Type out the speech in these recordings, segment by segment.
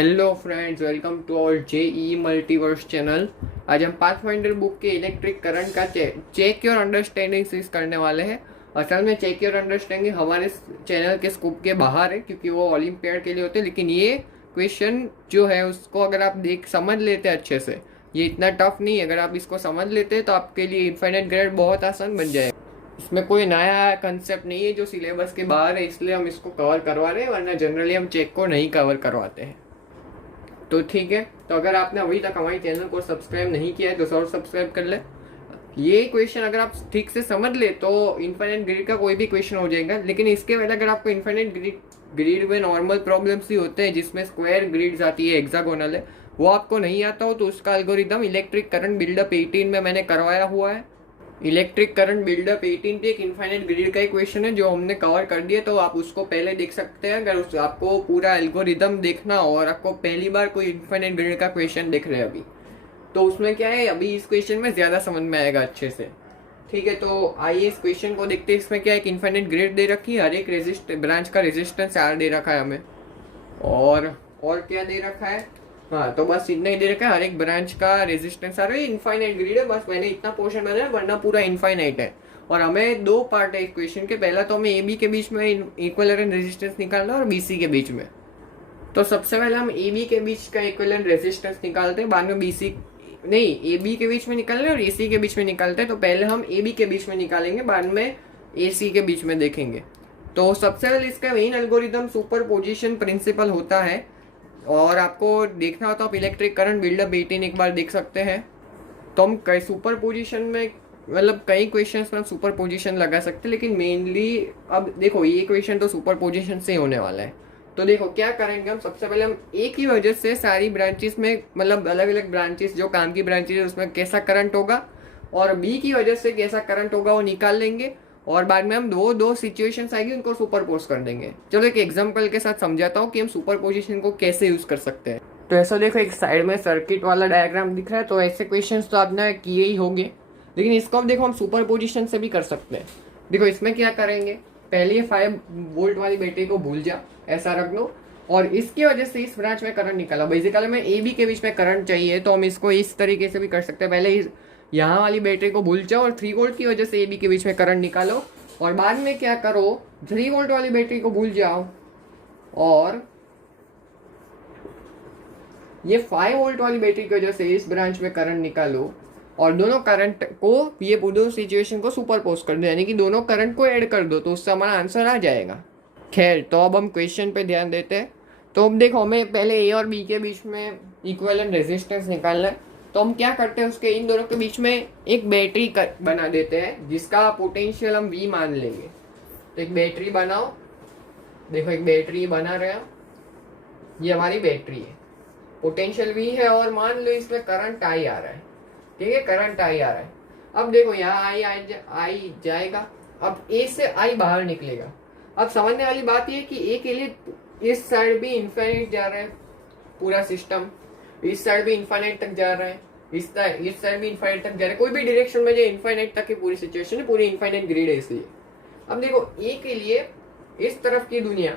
Hello friends, welcome to our JEE Multiverse channel. आज हम Pathfinder book के electric current का चेक योर अंडरस्टैंडिंग सीरीज करने वाले हैं। असल में चेक योर अंडरस्टैंडिंग हमारे चैनल के स्कोप के बाहर है क्योंकि वो ओलंपियाड के लिए होते हैं, लेकिन ये क्वेश्चन जो है उसको अगर आप समझ लेते हैं अच्छे से, ये इतना टफ नहीं है। अगर आप इसको समझ लेते हैं तो आपके लिए इनफाइनाइट ग्रेड बहुत आसान बन जाएगा। इसमें कोई नया कंसेप्ट नहीं है जो सिलेबस के बाहर है, इसलिए हम इसको कवर करवा रहे हैं, वरना जनरली हम चेक को नहीं कवर करवाते हैं। तो ठीक है, तो अगर आपने अभी तक हमारे चैनल को सब्सक्राइब नहीं किया है तो जरूर सब्सक्राइब कर ले। ये क्वेश्चन अगर आप ठीक से समझ ले तो इनफाइनाइट ग्रिड का कोई भी क्वेश्चन हो जाएगा। लेकिन इसके पहले अगर आपको इनफाइनाइट ग्रिड में नॉर्मल प्रॉब्लम्स ही होते हैं जिसमें स्क्वायर ग्रिड्स आती है, हेक्सागोनल है, वो आपको नहीं आता हो तो उसका एल्गोरिदम इलेक्ट्रिक करंट बिल्डअप 18 में मैंने करवाया हुआ है। इलेक्ट्रिक करंट बिल्डअप 18 पे एक इनफाइनाइट ग्रिड का ही क्वेश्चन है जो हमने कवर कर दिया, तो आप उसको पहले देख सकते हैं अगर आपको पूरा एल्गोरिदम देखना हो और आपको पहली बार कोई इनफाइनाइट ग्रिड का क्वेश्चन देख रहे हैं अभी, तो उसमें क्या है, अभी इस क्वेश्चन में ज्यादा समझ में आएगा अच्छे से। ठीक है, तो आइए इस क्वेश्चन को देखते हैं। इसमें क्या है, एक इनफाइनाइट ग्रिड दे रखी है, हर एक ब्रांच का रेजिस्टेंस R दे रखा है हमें, और क्या दे रखा है, हाँ तो बस इतना ही दे रखा है, हर एक ब्रांच का रेजिस्टेंस आ रहा है। इनफाइनाइट ग्रिड है, बस मैंने इतना पोर्शन बनाया, वरना पूरा इनफाइनाइट है। और हमें दो पार्ट है इक्वेशन के, पहला तो हमें ए बी के बीच में इक्विवेलेंट रेजिस्टेंस निकालना और बीसी के बीच में। तो सबसे पहले हम ए बी के बीच का इक्विवेलेंट रेजिस्टेंस निकालते हैं, बाद में बीसी नहीं, ए बी के बीच में निकालना है और ए सी के बीच में निकालते हैं। तो पहले हम ए बी के बीच में निकालेंगे, बाद में ए सी के बीच में देखेंगे। तो सबसे पहले इसका मेन एल्गोरिदम सुपरपोजिशन प्रिंसिपल होता है, और आपको देखना हो तो आप इलेक्ट्रिक करंट बिल्डअप 18 एक बार देख सकते हैं। तो हम कई सुपर पोजिशन में, मतलब कई क्वेश्चंस में हम सुपर पोजिशन लगा सकते हैं, लेकिन मेनली अब देखो ये क्वेश्चन तो सुपर पोजिशन से ही होने वाला है। तो देखो क्या करेंगे हम, सबसे पहले हम एक ही वजह से सारी ब्रांचेस में, मतलब अलग अलग ब्रांचेस जो काम की ब्रांचेस है उसमें कैसा करंट होगा और बी की वजह से कैसा करंट होगा वो निकाल लेंगे, और बाद में हम दो सिचुएशंस आएगी उनको सुपरपोज कर देंगे। चलो एक एग्जांपल के साथ समझाता हूँ कि हम सुपरपोजिशन को कैसे यूज कर सकते हैं। तो ऐसा देखो, एक साइड में सर्किट वाला डायग्राम दिख रहा है, तो ऐसे क्वेश्चंस तो आपने किए ही होंगे, लेकिन इसको अब देखो हम सुपरपोजिशन से भी कर सकते हैं। देखो इसमें क्या करेंगे, पहले ये 5 वोल्ट वाली बैटरी को भूल जा, ऐसा रख लो, और इसकी वजह से इस ब्रांच में करंट निकाला। बेसिकली में ए बी के बीच में करंट चाहिए, तो हम इसको इस तरीके से भी कर सकते हैं। पहले यहाँ वाली बैटरी को भूल जाओ और 3 वोल्ट की वजह से ए बी के बीच में करंट निकालो, और बाद में क्या करो, 3 वोल्ट वाली बैटरी को भूल जाओ और ये 5 वोल्ट वाली बैटरी की वजह से इस ब्रांच में करंट निकालो, और दोनों करंट को, ये दोनों सिचुएशन को सुपरपोज कर दो, यानी कि दोनों करंट को ऐड कर दो, तो उससे हमारा आंसर आ जाएगा। खैर, तो अब हम क्वेश्चन पे ध्यान देते हैं। तो अब देखो, हमें पहले ए और बी के बीच में इक्विवेलेंट रेजिस्टेंस निकालना है। तो हम क्या करते हैं, उसके इन दोनों के बीच में एक बैटरी बना देते हैं जिसका पोटेंशियल हम V मान लेंगे। तो एक बैटरी बनाओ, देखो एक बैटरी बना रहे हैं, ये हमारी बैटरी है, पोटेंशियल V है, और मान लो इसमें करंट I आ रहा है। ठीक है, करंट I आ रहा है। अब देखो यहाँ I जाएगा, अब A से I बाहर निकलेगा। अब समझने वाली बात यह कि A के लिए इस साइड भी इनफाइनाइट जा रहा है पूरा सिस्टम, इस साइड भी इनफाइनाइट तक जा रहा है, इस साइड भी इनफाइनाइट तक जा रहा है, कोई भी डायरेक्शन में जो इनफाइनाइट तक की पूरी सिचुएशन है, पूरी इनफाइनाइट ग्रिड है इसलिए। अब देखो ए के लिए इस तरफ की दुनिया,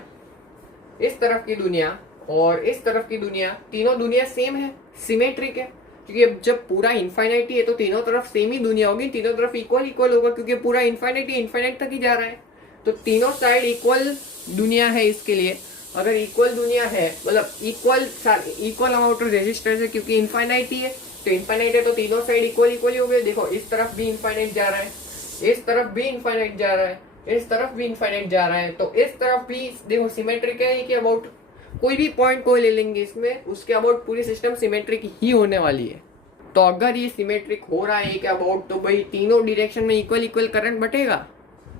इस तरफ की दुनिया और इस तरफ की दुनिया, तीनों दुनिया सेम है, सिमेट्रिक है, क्योंकि अब जब पूरा इनफाइनाइट है तो तीनों तरफ सेम ही दुनिया होगी, तीनों तरफ इक्वल होगा, क्योंकि पूरा इनफाइनाइट तक ही जा रहा है। तो तीनों साइड इक्वल दुनिया है इसके लिए। अगर इक्वल दुनिया है, मतलब इक्वल अमाउंट ऑफ रेजिस्टेंस है, क्योंकि इनफाइनाइट ही है, तो इनफाइनाइट है तो तीनों साइड इक्वल हो गए। देखो इस तरफ भी इनफाइनाइट जा रहा है, इस तरफ भी इनफाइनाइट जा रहा है, इस तरफ भी इनफाइनाइट जा रहा है, तो इस तरफ भी देखो सिमेट्रिक है कि अबाउट कोई भी पॉइंट को ले लेंगे इसमें, उसके अबाउट पूरी सिस्टम सिमेट्रिक ही होने वाली है। तो अगर ये सिमेट्रिक हो रहा है कि अबाउट, तो भाई तीनों डायरेक्शन में इक्वल करंट बटेगा।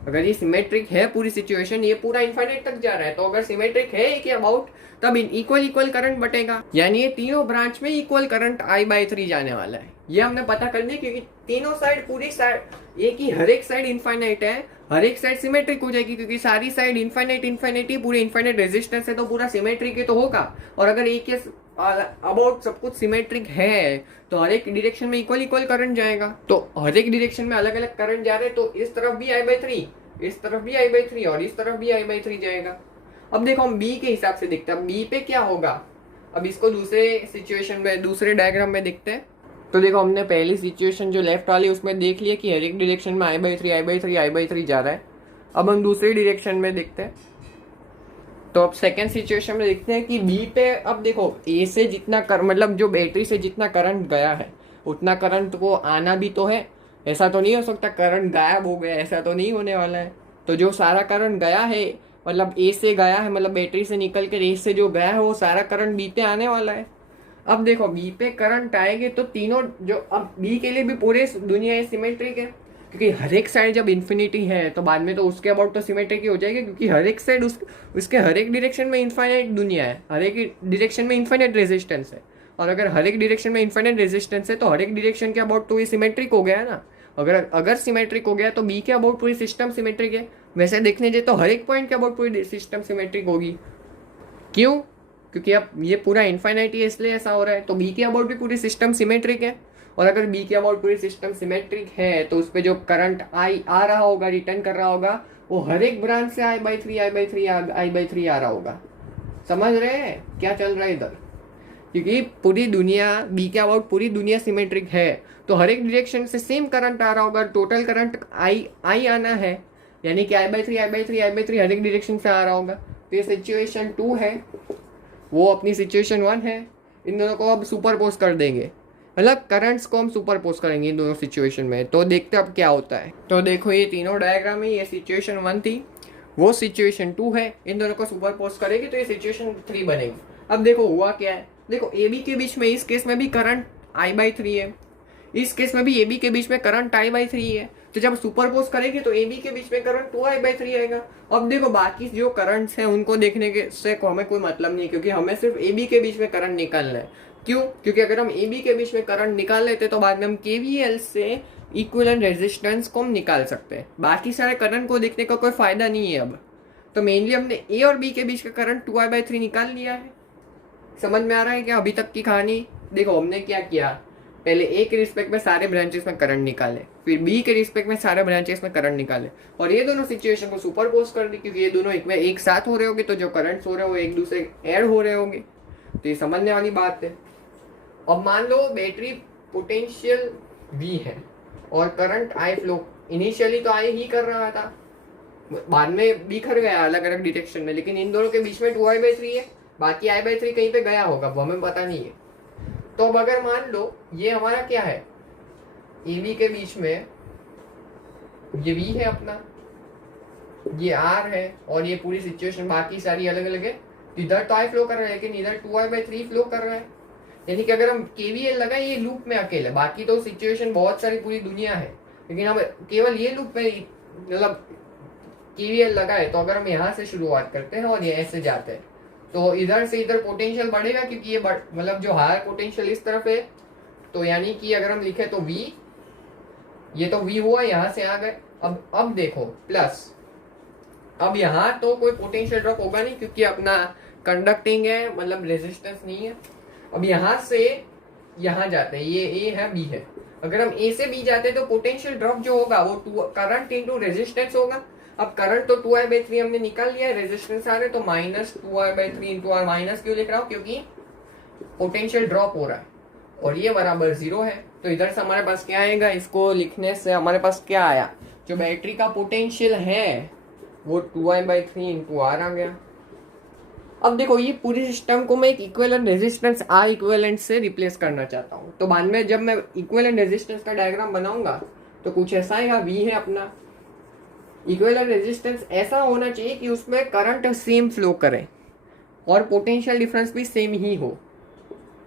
अगर ये सिमेट्रिक है पूरी सिचुएशन, ये पूरा इनफाइनाइट तक जा रहा है, तो अगर सिमेट्रिक है कि अबाउट, तब इक्वल करंट बटेगा, यानी ये तीनों ब्रांच में इक्वल करंट I/3 जाने वाला है। ये हमने पता कर लिया, क्योंकि तीनों साइड, पूरी साइड एक ही, हर एक साइड इनफाइनाइट है, हर एक साइड सिमेट्रिक हो जाएगी, क्योंकि सारी साइड इनफाइनाइट ही, पूरे इनफाइनाइट रेजिस्टेंस है, तो पूरा सिमेट्रिक ही तो होगा। और अगर एक के अबाउट सब कुछ सिमेट्रिक है तो हर एक डायरेक्शन में इक्वल करंट जाएगा, तो हर एक डायरेक्शन में अलग अलग करंट जा रहे हैं, तो इस तरफ भी I/3, इस तरफ भी I/3 और इस तरफ भी I/3 जाएगा। अब देखो हम बी के हिसाब से देखते हैं, बी पे क्या होगा, अब इसको दूसरे सिचुएशन में, दूसरे डायग्राम में देखते हैं। तो देखो हमने पहली सिचुएशन जो लेफ्ट वाली उसमें देख लिया कि हर एक डायरेक्शन में I/3 जा रहा है। अब हम दूसरी डायरेक्शन में देखते हैं। तो अब सेकेंड सिचुएशन में देखते हैं कि बी पे, अब देखो ए से जितना मतलब जो बैटरी से जितना करंट गया है उतना करंट को आना भी तो है। ऐसा तो नहीं हो सकता करंट गायब हो गया, ऐसा तो नहीं होने वाला है। तो जो सारा करंट गया है, मतलब ए से गया है, मतलब बैटरी से निकल कर ए से जो गया है वो सारा करंट बी पे आने वाला है। अब देखो बी पे करंट आएंगे तो तीनों जो, अब बी के लिए भी पूरे दुनिया सिमेट्रिक है, क्योंकि हर एक साइड जब इन्फिनिटी है तो बाद में तो उसके अबाउट तो सिमेट्रिक ही हो जाएगा, क्योंकि हर एक साइड उसके हर एक डायरेक्शन में इन्फाइनाइट दुनिया है, हर एक डायरेक्शन में इन्फाइनाइट रेजिस्टेंस है। और अगर हर एक डायरेक्शन में इन्फाइनाइट रेजिस्टेंस है तो हर एक डायरेक्शन के अबाउट तो ये सिमेट्रिक हो गया है ना। अगर सिमेट्रिक हो गया तो बी के अबाउट पूरी सिस्टम सिमेट्रिक है। वैसे देखने जाए तो हर एक पॉइंट के अबाउट पूरी सिस्टम सिमेट्रिक होगी। क्यों? क्योंकि अब ये पूरा इन्फाइनाइट है इसलिए ऐसा हो रहा है। तो बी के अबाउट भी पूरी सिस्टम सिमेट्रिक है, और अगर बी के अबाउट पूरी सिस्टम सिमेट्रिक है तो उस पर जो करंट आ रहा होगा, रिटर्न कर रहा होगा, वो हर एक ब्रांच से I/3 आ रहा होगा। समझ रहे हैं क्या चल रहा है इधर? क्योंकि पूरी दुनिया, बी के अबाउट पूरी दुनिया सिमेट्रिक है तो हर एक डायरेक्शन से सेम करंट आ रहा होगा। टोटल करंट आई आना है, यानी कि I/3 हर एक डायरेक्शन से आ रहा होगा। तो ये सिचुएशन 2 है, वो अपनी सिचुएशन 1 है। इन दोनों को अब सुपर पोज कर देंगे, मतलब करंट्स को हम सुपर पोज करेंगे इन दोनों सिचुएशन में। तो देखते हैं अब क्या होता है। तो देखो ये तीनों डायग्राम में, ये सिचुएशन 1 थी, वो सिचुएशन 2 है। इन दोनों को सुपर पोज करेगी तो ये सिचुएशन 3 बनेगी। अब देखो हुआ क्या है, देखो ए बी के बीच में इस केस में भी करंट I/3 है, इस केस में भी ए बी के बीच में करंट I/3 है। तो जब सुपरपोज करेंगे तो ए बी के बीच में करंट 2I/3 आएगा। अब देखो बाकी जो करंट्स हैं उनको देखने के से हमें कोई मतलब नहीं है, क्योंकि हमें सिर्फ ए बी के बीच में करंट निकालना है। क्यों? क्योंकि अगर हम ए बी के बीच में करंट निकाल लेते तो बाद में हम KVL से इक्विवेलेंट रेजिस्टेंस को हम निकाल सकते हैं। बाकी सारे करंट को देखने का कोई फायदा नहीं है अब। तो मेनली हमने ए और बी के बीच का करंट 2I/3 निकाल लिया है। समझ में आ रहा है क्या अभी तक की कहानी? देखो हमने क्या किया, पहले ए के रिस्पेक्ट में सारे ब्रांचेस में करंट निकाले, फिर बी के रिस्पेक्ट में सारे ब्रांचेस में करंट निकाले, और ये दोनों सिचुएशन को सुपरपोज कर दी, क्योंकि ये दोनों एक साथ हो रहे होंगे तो जो करंट्स हो रहे हो एक दूसरे ऐड हो रहे होंगे। तो ये समझने वाली बात है। अब मान लो बैटरी पोटेंशियल V है और करंट I फ्लो, इनिशियली तो I ही कर रहा था, बाद में बिखर गया अलग अलग डिटेक्शन में, लेकिन इन दोनों के बीच में 2I/3 है, बाकी I/3 कहीं पे गया होगा वो हमें पता नहीं है। तो अब अगर मान लो ये हमारा क्या है, ए बी के बीच में ये V है अपना, ये R है, और ये पूरी सिचुएशन बाकी सारी अलग अलग है। इधर तो I फ्लो कर रहा है लेकिन इधर 2I/3 फ्लो कर रहा है, यानी कि अगर हम KVL लगाए ये लूप में अकेले, बाकी तो सिचुएशन बहुत सारी पूरी दुनिया है, लेकिन हम केवल ये लूप में मतलब KVL लगाए। तो अगर हम यहाँ से शुरुआत करते हैं और ये ऐसे जाते हैं तो इधर से इधर पोटेंशियल बढ़ेगा, क्योंकि ये मतलब जो हायर पोटेंशियल इस तरफ है। तो यानी कि अगर हम लिखे तो V, ये तो V हुआ, यहाँ से आ गए। अब देखो प्लस, अब यहाँ तो कोई पोटेंशियल ड्रॉप होगा नहीं क्योंकि अपना कंडक्टिंग है, मतलब रेजिस्टेंस नहीं है। अब यहाँ से यहाँ जाते हैं, ये A है B है, अगर हम A से B जाते हैं तो पोटेंशियल ड्रॉप जो होगा वो करंट इंटू रेजिस्टेंस होगा। अब करंट तो 2I/3 हमने निकाल लिया है, रेजिस्टेंस आ रहे तो -2I/3 इंटू R। माइनस क्यों लिख रहा हूँ? क्योंकि पोटेंशियल ड्रॉप हो रहा है और ये बराबर 0 है। तो इधर से हमारे पास क्या आएगा, इसको लिखने से हमारे पास क्या आया, जो बैटरी का पोटेंशियल है वो 2I/3 इंटू R आ गया। अब देखो ये पूरी सिस्टम को मैं एक इक्विवेलेंट रेजिस्टेंस R इक्विवेलेंट से रिप्लेस करना चाहता हूँ। तो बाद में जब मैं इक्विवेलेंट रेजिस्टेंस का डायग्राम बनाऊंगा तो कुछ ऐसा आएगा, V है अपना, इक्विवेलेंट रेजिस्टेंस ऐसा होना चाहिए कि उसमें करंट सेम फ्लो करे और पोटेंशियल डिफरेंस भी सेम ही हो।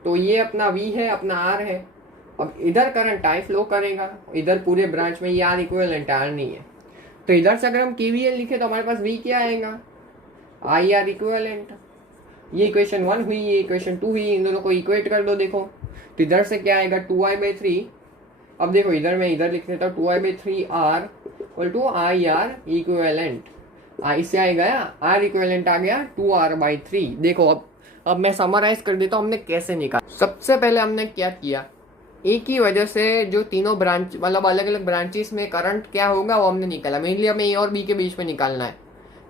तो ये अपना V है, अपना R है। अब इधर करंट I फ्लो करेगा, इधर पूरे ब्रांच में ये R इक्विवेलेंट R नहीं है। तो इधर से अगर हम KVL लिखे तो हमारे पास V क्या आएगा, IR इक्विवेलेंट। ये इक्वेशन 1 हुई, ये इक्वेशन 2 हुई, इन दोनों को इक्वेट कर दो। देखो तो इधर से क्या आएगा 2I/3। अब देखो इधर मैं इधर लिख देता हूँ 2I/3 R equal to IR equivalent. I से आएगा R इक्विवेलेंट आ गया 2R/3। देखो अब मैं समराइज कर देता हूँ हमने कैसे निकाला। सबसे पहले हमने क्या किया, एक ही वजह से जो तीनों ब्रांच मतलब अलग अलग ब्रांचेस में करंट क्या होगा वो हमने निकाला। मेनली हमें A और B के बीच में निकालना है,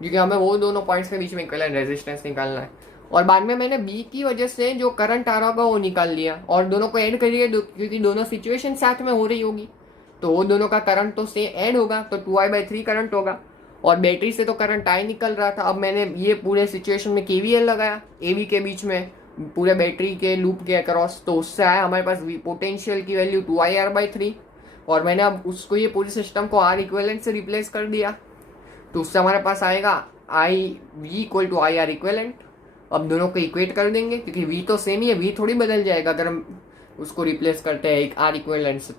क्योंकि हमें वो दोनों पॉइंट्स के बीच में इक्विवेलेंट रेजिस्टेंस निकालना है। और बाद में मैंने बी की वजह से जो करंट आ रहा होगा वो निकाल लिया और दोनों को ऐड करिए क्योंकि दोनों सिचुएशन साथ में हो रही होगी, तो वो दोनों का करंट तो से ऐड होगा, तो 2i/3 करंट होगा। और बैटरी से तो करंट आई निकल रहा था। अब मैंने ये पूरे सिचुएशन में केवीएल लगाया ए बी के बीच में, पूरे बैटरी के लूप के अक्रॉस, तो उससे आया हमारे पास पोटेंशियल की वैल्यू 2IR/3। और मैंने अब उसको ये पूरे सिस्टम को आर इक्विवेलेंट से रिप्लेस कर दिया, तो उससे हमारे पास आएगा I=IR इक्विवेलेंट। अब दोनों को इक्वेट कर देंगे क्योंकि वी तो सेम ही है, वी थोड़ी बदल जाएगा अगर हम उसको रिप्लेस करते हैं एक आर इक्विवेलेंट से।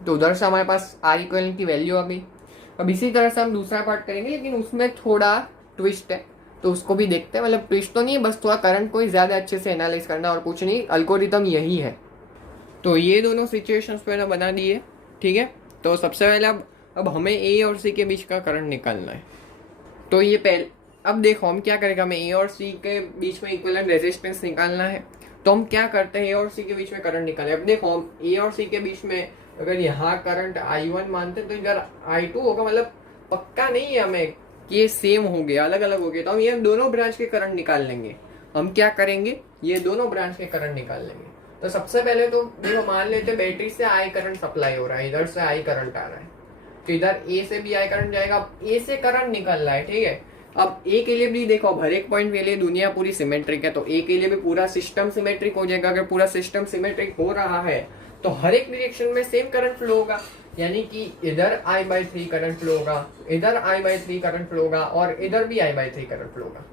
तो उधर से हमारे पास आर इक्विवेलेंट की वैल्यू आ गई। अब इसी तरह से हम दूसरा पार्ट करेंगे, लेकिन उसमें थोड़ा ट्विस्ट है, तो उसको भी देखते हैं। मतलब ट्विस्ट तो नहीं है, बस थोड़ा करंट को ही ज़्यादा अच्छे से एनालाइज करना और कुछ नहीं, अल्गोरिथम यही है। तो ये दोनों सिचुएशंस मैंने बना दिए, ठीक है। तो सबसे पहले अब हमें ए और सी के बीच का करंट निकालना है। तो ये पहले अब देखो हम क्या करेंगे, हमें ए और सी के बीच में इक्विवेलेंट रेजिस्टेंस निकालना है। तो हम क्या करते हैं, ए और सी के बीच में करंट निकालें। अब देखो हम ए और सी के बीच में अगर यहाँ करंट I1 मानते हैं तो इधर I2 होगा। मतलब पक्का नहीं है हमें कि ये सेम हो गया, अलग अलग हो गया, तो हम ये दोनों ब्रांच के करंट निकाल लेंगे। हम क्या करेंगे, ये दोनों ब्रांच के करंट निकाल लेंगे। तो सबसे पहले तो देखो मान लेते बैटरी से आई करंट सप्लाई हो रहा है, इधर से आई करंट आ रहा है, तो इधर ए से भी आई करंट जाएगा। अब ए से करंट निकल रहा है, ठीक है। अब ए के लिए भी देखो, अब हर एक पॉइंट के लिए दुनिया पूरी सिमेट्रिक है, तो ए के लिए भी पूरा सिस्टम सिमेट्रिक हो जाएगा। अगर पूरा सिस्टम सिमेट्रिक हो रहा है तो हर एक डायरेक्शन में सेम करंट फ्लो होगा, यानी कि इधर I/3 करंट फ्लो होगा, इधर I/3 करंट फ्लो होगा और इधर भी I/3 करंट फ्लो होगा।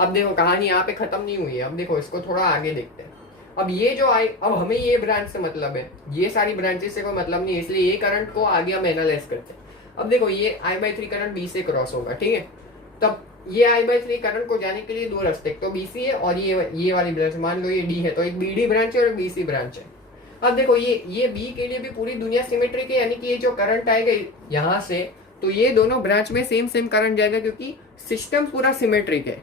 अब देखो कहानी यहाँ पे खत्म नहीं हुई है, अब देखो इसको थोड़ा आगे देखते हैं। अब ये जो अब हमें ये ब्रांच से मतलब है, ये सारी ब्रांचेस से कोई मतलब नहीं है, इसलिए ये करंट को आगे हम एनालाइज करते हैं। अब देखो ये I/3 करंट बी से क्रॉस होगा, ठीक है। तब ये I/3 करंट को जाने के लिए दो रास्ते, एक तो BC है और ये वाली ब्रांच, मान लो ये D है, तो एक BD ब्रांच है और एक BC ब्रांच है। अब देखो ये B के लिए भी पूरी दुनिया सिमेट्रिक है, यानी कि ये जो करंट आएगा यहाँ से, तो ये दोनों ब्रांच में सेम सेम करंट जाएगा क्योंकि सिस्टम पूरा सिमेट्रिक है।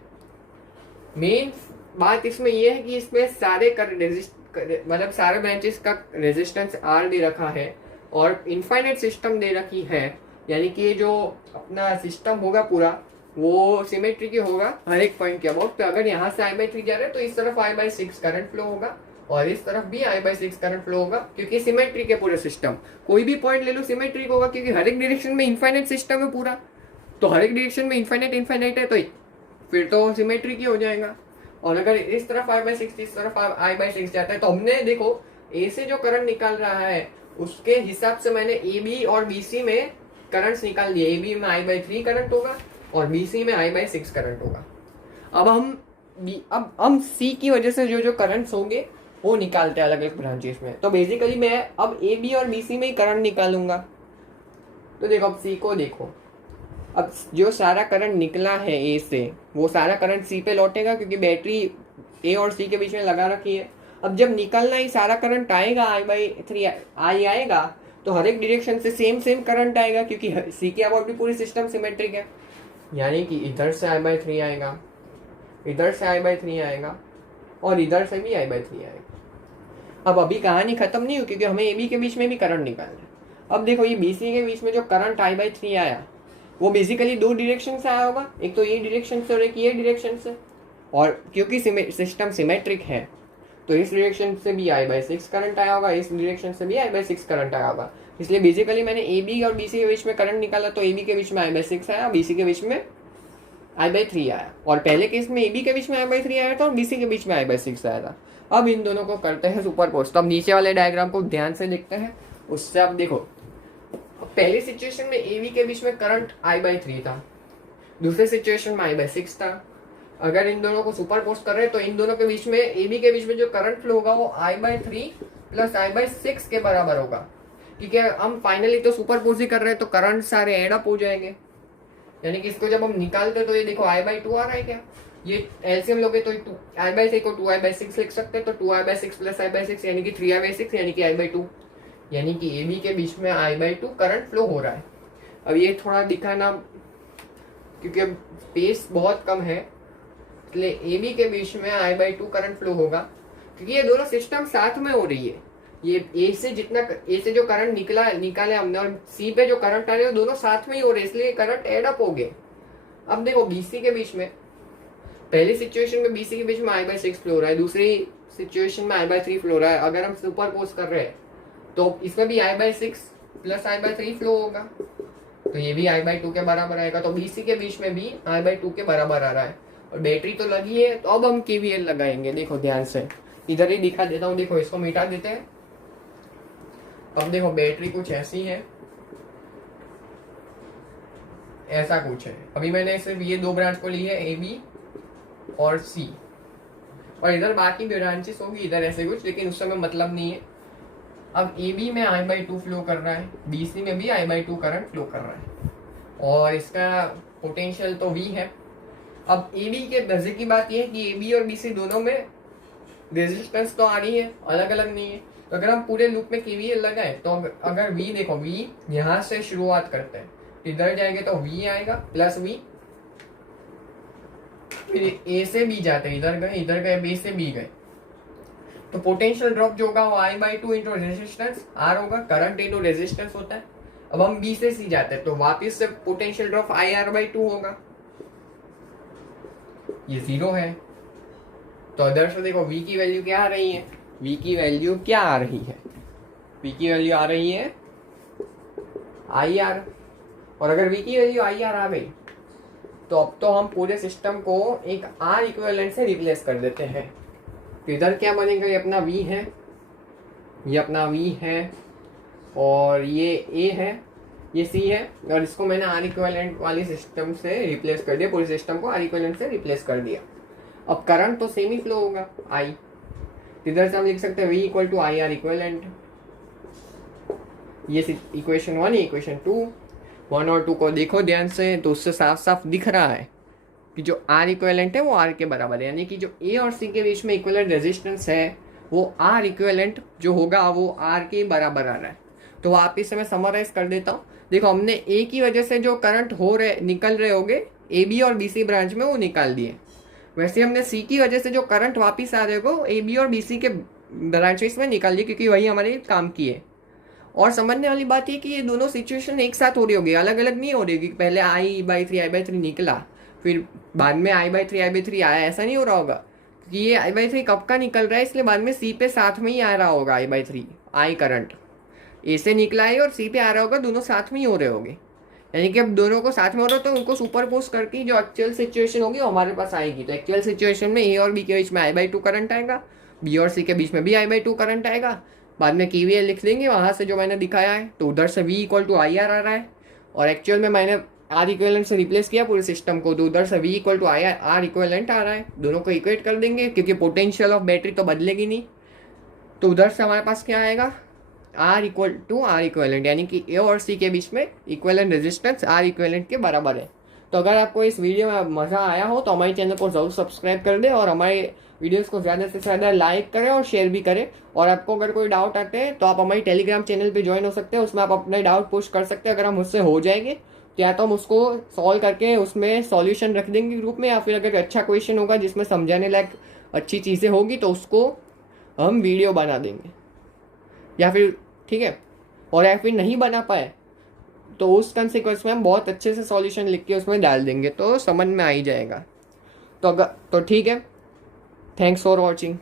मेन बात इसमें ये है कि इसमें सारे मतलब सारे ब्रांचेस का रेजिस्टेंस R दे रखा है और इनफाइनाइट सिस्टम दे रखी है, यानी कि ये जो अपना सिस्टम होगा पूरा वो सिमेट्रिक होगा हर एक पॉइंट के अबाउट। तो अगर यहाँ से I/3 जा रहा है तो इस तरफ I/6 करंट फ्लो होगा और इस तरफ भी I/6 करंट फ्लो होगा, क्योंकि सिमेट्रिक है पूरे सिस्टम। कोई भी पॉइंट ले लो सिमेट्रिक होगा, क्योंकि हर एक डायरेक्शन में इनफाइनाइट सिस्टम है पूरा, तो हर एक डायरेक्शन में इनफाइनाइट है, तो फिर तो सिमेट्रिक ही हो जाएगा। और अगर इस तरफ I/6 इस तरफ I/6 जाता है, तो हमने देखो ए से जो करंट निकाल रहा है उसके हिसाब से मैंने ए बी और BC में करंट्स निकाल दिए। ए बी में I/3 करंट होगा और BC में I/6 करंट होगा। अब हम C की वजह से जो करंट्स होंगे वो निकालते हैं अलग अलग ब्रांचेस में। तो बेसिकली मैं अब AB और BC में ही करंट निकालूंगा। तो देखो अब C को देखो, अब जो सारा करंट निकला है A से वो सारा करंट C पे लौटेगा, क्योंकि बैटरी A और C के बीच में लगा रखी है। अब जब निकलना ही सारा करंट आएगा I/3 आएगा, तो हर एक डायरेक्शन से सेम सेम करंट आएगा, क्योंकि C के अबाउट भी पूरी सिस्टम सिमेट्रिक है, यानी कि इधर से I/3 आएगा, इधर से I/3 आएगा और इधर से भी I/3 आएगा। अब अभी कहानी खत्म नहीं हुई, क्योंकि हमें AB के बीच में भी करंट निकालना है। अब देखो ये BC के बीच में जो करंट I/3 आया वो बेसिकली दो डायरेक्शन से आया होगा, एक तो ये डायरेक्शन से और एक ये डायरेक्शन से। और क्योंकि सिस्टम सिमेट्रिक है तो इस डायरेक्शन से भी I/6 करंट आया होगा, इस डायरेक्शन से भी I/6 करंट आया होगा। इसलिए बेसिकली मैंने AB और BC के बीच में करंट निकाला, तो AB के बीच में I/6 आया, BC के बीच में I/3 आया। और पहले केस में AB के बीच में I/3 आया था और BC के बीच में I/6 आया था। अब इन दोनों को करते हैं सुपरपोज। तो अब नीचे वाले डायग्राम को ध्यान से देखते हैं, उससे अब देखो पहली सिचुएशन में AB के बीच में करंट I/3 था, दूसरे सिचुएशन में I/6 था। अगर इन दोनों को सुपरपोज कर रहे हैं तो इन दोनों के बीच में AB के बीच में जो करंट फ्लो होगा वो I/3 प्लस I/6 के बराबर होगा, क्योंकि हम फाइनली तो सुपरपोज ही कर रहे हैं, तो करंट सारे एड अप हो जाएंगे। यानी कि इसको जब हम निकालते हैं तो ये देखो I/2 आ रहा है क्या, ये एलसीएम लोगे तो I/3 को 2I/6 लिख सकते हैं, तो 2I/6 प्लस I/6 यानी कि 3I/6 यानी कि I/2, यानी कि AB के बीच में I/2 करंट फ्लो हो रहा है। अब ये थोड़ा दिखाना, क्योंकि अब स्पेस बहुत कम है, इसलिए AB के बीच में I/2 करंट फ्लो होगा, क्योंकि ये दोनों सिस्टम साथ में हो रही है। ये A से जो करंट निकाले हमने और C पे जो करंट आ रहे हैं दोनों साथ में ही हो रहे हैं, इसलिए करंट एड अप हो गए। अब देखो BC के बीच में पहली सिचुएशन में BC के बीच में I/6 फ्लो हो रहा है, दूसरी सिचुएशन में I/3 फ्लो हो रहा है। अगर हम सुपर पोज कर रहे हैं तो इसमें भी I/6 प्लस I/3 फ्लो होगा, तो ये भी I/2 के बराबर आएगा। तो BC के बीच में भी I/2 के बराबर आ रहा है और बैटरी तो लगी है। तो अब हम KVL लगाएंगे, देखो ध्यान से, इधर ही दिखा देता हूँ। देखो इसको मिटा देते हैं। अब देखो बैटरी कुछ ऐसी है, ऐसा कुछ है। अभी मैंने सिर्फ ये 2 ब्रांच को ली है, AB और C, और इधर बाकी ब्रांचेस होगी इधर ऐसे कुछ, लेकिन उस समय मतलब नहीं है। अब AB में I/2 फ्लो कर रहा है, BC में भी I/2 करंट फ्लो कर रहा है और इसका पोटेंशियल तो V है। अब AB के मजे की बात यह है कि AB और BC दोनों में रेजिस्टेंस तो आ रही है, अलग अलग नहीं है। तो अगर हम पूरे लूप में KVL लगाए तो अगर V देखो, V यहाँ से शुरुआत करते हैं, इधर जाएंगे तो V आएगा प्लस V, फिर A से B जाते हैं, इधर गए B से B गए, तो पोटेंशियल ड्रॉप जो होगा वो I/2 इंटू रेजिस्टेंस R होगा, करंट इंटू रेजिस्टेंस होता है। अब हम B से C जाते हैं तो वापिस से पोटेंशियल ड्रॉप IR/2 होगा, ये 0 है। तो अदर से देखो V की वैल्यू क्या आ रही है, V की वैल्यू क्या आ रही है, V की वैल्यू आ रही है IR। और अगर V की वैल्यू IR आ गई तो अब तो हम पूरे सिस्टम को एक R इक्विवेलेंट से रिप्लेस कर देते हैं। तो इधर क्या बनेगा, ये अपना V है, ये अपना V है, और ये A है, ये C है, और इसको मैंने R इक्विवेलेंट वाली सिस्टम से रिप्लेस कर दिया, पूरे सिस्टम को R इक्विवेलेंट से रिप्लेस कर दिया। अब करंट तो सेम ही फ्लो होगा I, इधर से हम लिख सकते हैं V equal to IR equivalent. ये इक्वेशन 1 है, इक्वेशन 2, 1 और 2 को देखो ध्यान से, तो उससे साफ साफ दिख रहा है कि जो R इक्विवेलेंट है वो R के बराबर है, यानी कि जो A और C के बीच में इक्विवेलेंट रेजिस्टेंस है वो R इक्विवेलेंट जो होगा वो R के बराबर आ रहा है। तो वापिस से मैं समराइज कर देता हूँ। देखो हमने A की वजह से जो करंट निकल रहे होंगे AB और BC ब्रांच में वो निकाल दिए, वैसे हमने C की वजह से जो करंट वापिस आ रहे होगा AB और BC के ब्रांचेस में निकाल दिए, क्योंकि वही हमारे काम की है। और समझने वाली बात ये कि ये दोनों सिचुएशन एक साथ हो रही होगी, अलग अलग नहीं हो रही होगी। पहले I/3 निकला, फिर बाद में I/3 आया, ऐसा नहीं हो रहा होगा, क्योंकि ये I/3 कब का निकल रहा है, इसलिए बाद में C पे साथ में ही आ रहा होगा। I करंट A से निकला है और C पे आ रहा होगा, दोनों साथ में ही हो रहे होंगे। यानी कि अब दोनों को साथ में हो रहा है तो उनको सुपरपोज करके जो एक्चुअल सिचुएशन होगी वो हमारे पास आएगी। तो एक्चुअल सिचुएशन में A और B के बीच में I/2 करंट आएगा, B और C के बीच में भी I/2 करंट आएगा। बाद में KVL लिख देंगे वहाँ से जो मैंने दिखाया है, तो उधर से V इक्वल टू IR आ रहा है, और एक्चुअल में मैंने R इक्विवेलेंट से रिप्लेस किया पूरे सिस्टम को, तो उधर से V equal to R equivalent आ रहा है। दोनों को इक्वेट कर देंगे क्योंकि पोटेंशियल ऑफ बैटरी तो बदलेगी नहीं। तो उधर से हमारे पास क्या आएगा, R equal to R equivalent, यानी कि A और C के बीच में इक्विवेलेंट रेजिस्टेंस R इक्विवेलेंट के बराबर है। तो अगर आपको इस वीडियो में मज़ा आया हो तो हमारे चैनल को ज़रूर सब्सक्राइब कर दें और हमारे वीडियोस को ज़्यादा से ज़्यादा लाइक करें और शेयर भी करें। और आपको अगर कोई डाउट आते हैं तो आप हमारी टेलीग्राम चैनल पे ज्वाइन हो सकते हैं, उसमें आप अपने डाउट पोस्ट कर सकते हैं। अगर हम उससे हो जाएंगे तो या तो हम उसको सॉल्व करके उसमें सॉल्यूशन रख देंगे ग्रुप में, या फिर अगर अच्छा क्वेश्चन होगा जिसमें समझाने लायक अच्छी चीज़ें होगी तो उसको हम वीडियो बना देंगे, या फिर ठीक है, और या फिर नहीं बना पाए तो उस कंसिक्वेंस में हम बहुत अच्छे से सॉल्यूशन लिख के उसमें डाल देंगे, तो समझ में आ ही जाएगा। तो ठीक है, थैंक्स फॉर वॉचिंग।